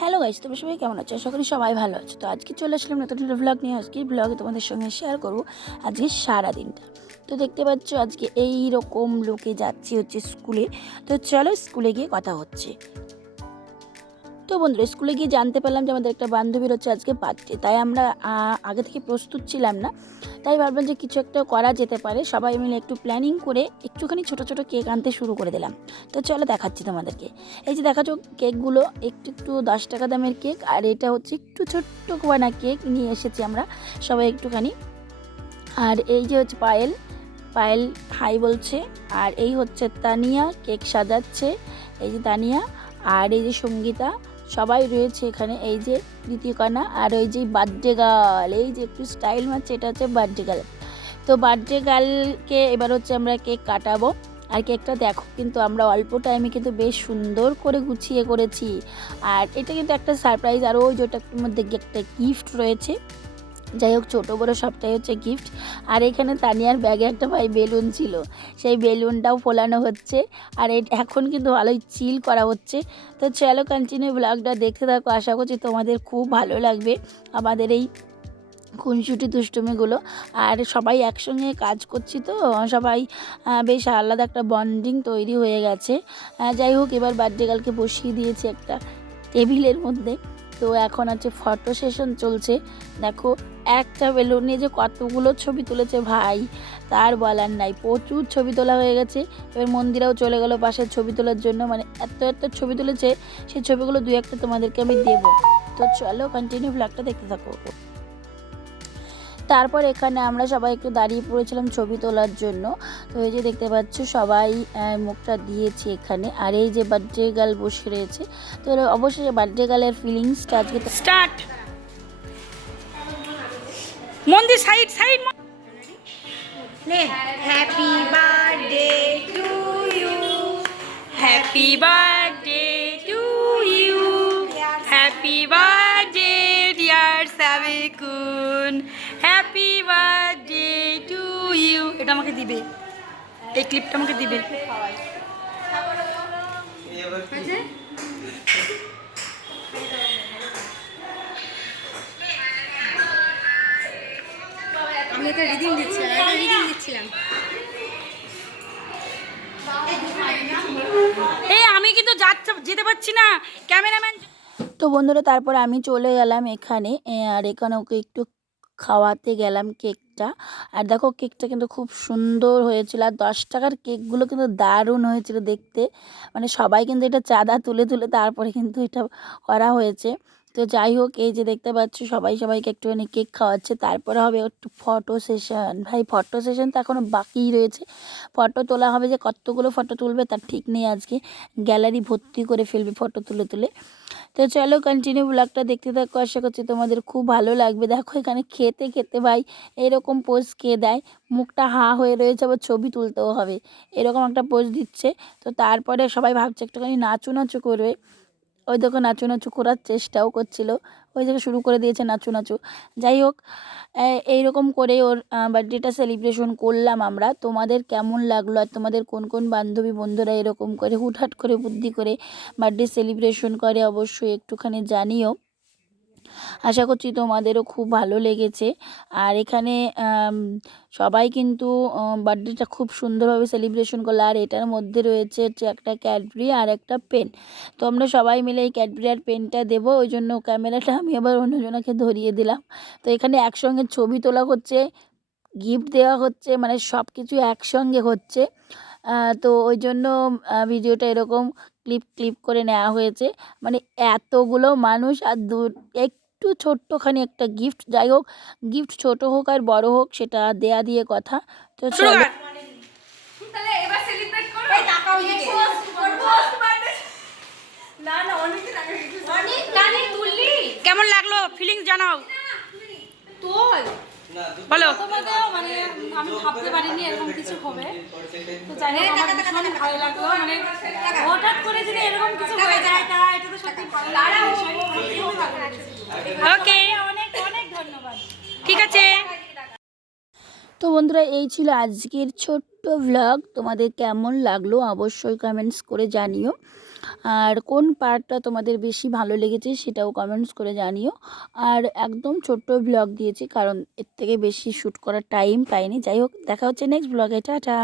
Hello guys তোমরা সবাই কেমন আছো? সকলে সবাই ভালো আছো। তো আজকে চলে আসলাম নতুন একটা ব্লগ নিয়ে। আজকে ব্লগে তোমাদের সঙ্গে শেয়ার করব আজকে সারা দিনটা তো দেখতে পাচ্ছ আজকে এইরকম লোকে যাচ্ছি হচ্ছে স্কুলে তো চলো স্কুলে গিয়ে কথা হচ্ছে। তো বন্ধুরা, স্কুলে গিয়ে জানতে পারলাম যে আমাদের একটা বান্ধবীর হচ্ছে আজকে বার্থডে তাই আমরা আগে থেকে প্রস্তুত ছিলাম না। তাই ভাবলাম যে কিছু একটা করা যেতে পারে। সবাই মিলে একটু প্ল্যানিং করে একটুখানি ছোট ছোট কেক আনতে শুরু করে দিলাম। তো চলো দেখাচ্ছি তোমাদেরকে। এই যে দেখাচ্ছ কেকগুলো একটু একটু দশ টাকা দামের কেক আর এটা হচ্ছে একটু ছোট্ট কোয়ানা কেক নিয়ে এসেছি আমরা। সবাই একটুখানি। আর এই যে হচ্ছে পায়েল পায়েল হাই বলছে। আর এই হচ্ছে তানিয়া কেক সাজাচ্ছে। এই যে তানিয়া, আর এই যে সঙ্গীতা সবাই রয়েছে এখানে। এই যে দ্বিতীয় কানা আর ওই যে বার্থডে গার্ল। এই যে একটু স্টাইল মারছে, এটা হচ্ছে বার্থডে গার্ল। তো বার্থডে গার্লকে এবার হচ্ছে আমরা কেক কাটাবো। আর কেকটা দেখো, কিন্তু আমরা অল্প টাইমে কিন্তু বেশ সুন্দর করে গুছিয়ে করেছি। আর এটা কিন্তু একটা সারপ্রাইজ। আর ওই যে ওটার মধ্যে একটা গিফট রয়েছে। যাই হোক, ছোটো বড়ো সবটাই হচ্ছে গিফট আর এখানে তানিয়ার ব্যাগে একটা ভাই বেলুন ছিল। সেই বেলুনটাও ফোলানো হচ্ছে। আর এখন কিন্তু ভালোই চিল করা হচ্ছে। তো চলো কন্টিনিউ ব্লগটা দেখতে থাকো। আশা করছি তোমাদের খুব ভালো লাগবে আমাদের এই খুনসুটি দুষ্টুমিগুলো। আর সবাই একসঙ্গে কাজ করছি তো, সবাই বেশ আলাদা একটা বন্ডিং তৈরি হয়ে গেছে। যাই হোক, এবার বার্থডে গার্লকে বসিয়ে দিয়েছি একটা টেবিলের মধ্যে। তো এখন আছে ফটো সেশন চলছে। দেখো, একটা বেলুন নিয়ে যে কতগুলো ছবি তুলেছে ভাই, তার বলার নাই। প্রচুর ছবি তোলা হয়ে গেছে। এবার মন্দিরাও চলে গেল পাশে ছবি তোলার জন্য। মানে এত এত ছবি তুলেছে, সেই ছবিগুলো দু একটা তোমাদেরকে আমি দেবো। তো চলো কন্টিনিউ ব্লগটা দেখতে থাকো। তারপর এখানে আমরা সবাই একটু দাঁড়িয়ে পড়েছিলাম ছবি তোলার জন্য। তো এই যে দেখতে পাচ্ছ, সবাই মুখটা দিয়েছি এখানে। আর এই যে বার্থডে গার্ল বসে রয়েছে। তো অবশ্যই বার্থডে গার্লের ফিলিংসটা আজকে স্টার্ট মন্দির side side happy birthday to you happy birthday এটা আমাকে দিবে। এই ক্লিপটা আমাকে দিবে। আমি একটা রিডিং দিচ্ছিলাম একটা রিডিং দিচ্ছিলাম। এই আমি কিন্তু যাচ্ছে যেতে পারছি না। ক্যামেরাম্যান তো বন্ধুরা তারপর আমি চলে গেলাম এখানে আর এখানে ওকে একটু খাওয়াতে গেলাম কেকটা। আর দেখো কেকটা কিন্তু খুব সুন্দর হয়েছিল। আর দশ টাকার কেকগুলো কিন্তু দারুণ হয়েছিল দেখতে। মানে সবাই কিন্তু এটা চাঁদা তুলে তুলে তারপরে কিন্তু এটা করা হয়েছে। তো যাই হোক, এই যে দেখতে পাচ্ছ, সবাই সবাইকে একটুখানি কেক খাওয়াচ্ছে। তারপরে হবে একটু ফটো সেশন ভাই ফটো সেশন তো এখনও বাকিই রয়েছে। ফটো তোলা হবে যে কতগুলো ফটো তুলবে, তার ঠিক নেই আজকে। গ্যালারি ভর্তি করে ফেলবে ফটো তুলে তুলে। তো চলো কন্টিনিউ ব্লগটা দেখতে থাকো। আশা করছি তোমাদের খুব ভালো লাগবে। দেখো এখানে খেতে খেতে ভাই, এরকম পোজ কে দেয়? মুখটা হা হয়ে রয়েছে, আবার ছবি তুলতেও হবে। এরকম একটা পোজ দিচ্ছে। তো তারপরে সবাই ভাবছে একটুখানি নাচু নাচু করবে। ওই দেখো নাচু নাচু করার চেষ্টাও করছিল। ওই থেকে শুরু করে দিয়েছে নাচু নাচু। যাই হোক এইরকম করে ওর বার্থডেটা সেলিব্রেশন করলাম আমরা। তোমাদের কেমন লাগল আর তোমাদের কোন কোন বান্ধবী বন্ধুরা এরকম করে হুটহাট করে বুদ্ধি করে বার্থডে সেলিব্রেশন করে অবশ্যই একটুখানি জানিও। আশা করছি তোমাদেরও খুব ভালো লেগেছে। আর এখানে সবাই কিন্তু বার্থডেটা খুব সুন্দরভাবে সেলিব্রেশন করল। আর এটার মধ্যে রয়েছে হচ্ছে একটা ক্যাডবেরি আর একটা পেন তো আমরা সবাই মিলে এই ক্যাডবেরি আর পেনটা দেবো। ওই জন্য ক্যামেরাটা আমি আবার অন্যজনকে ধরিয়ে দিলাম। তো এখানে একসঙ্গে ছবি তোলা হচ্ছে গিফট দেওয়া হচ্ছে মানে সব কিছু একসঙ্গে হচ্ছে। তো ওই জন্য ভিডিওটা এরকম ক্লিপ ক্লিপ করে নেওয়া হয়েছে। মানে এতগুলো মানুষ আর দু একটু ছোট্টখানি একটা গিফট যাই হোক গিফট ছোট হোক আর বড় হোক সেটা দেয়া দিয়ে কথা তো চলো কেমন লাগল ফিলিংস জানাও তোল বলো মানে আমি ভাবতে পারিনি এরকম কিছু হবে তো জানি আমার ভীষণ ভালো লাগল মানে হঠাৎ করে যদি এরকম কিছু হয়ে যায় তা এটা তো সত্যি ভালো ওকে, অনেক অনেক ধন্যবাদ। ঠিক আছে। তো বন্ধুরা, এই ছিল আজকের ছোট্ট ভ্লগ তোমাদের কেমন লাগল অবশ্যই কমেন্টস করে জানিও। আর কোন পার্টটা তোমাদের বেশি ভালো লেগেছে সেটাও কমেন্টস করে জানিও। আর একদম ছোট্ট ভ্লগ দিয়েছি, কারণ এর থেকে বেশি শ্যুট করার টাইম পাইনি। যাই হোক, দেখা হচ্ছে নেক্সট ব্লগে টাটা।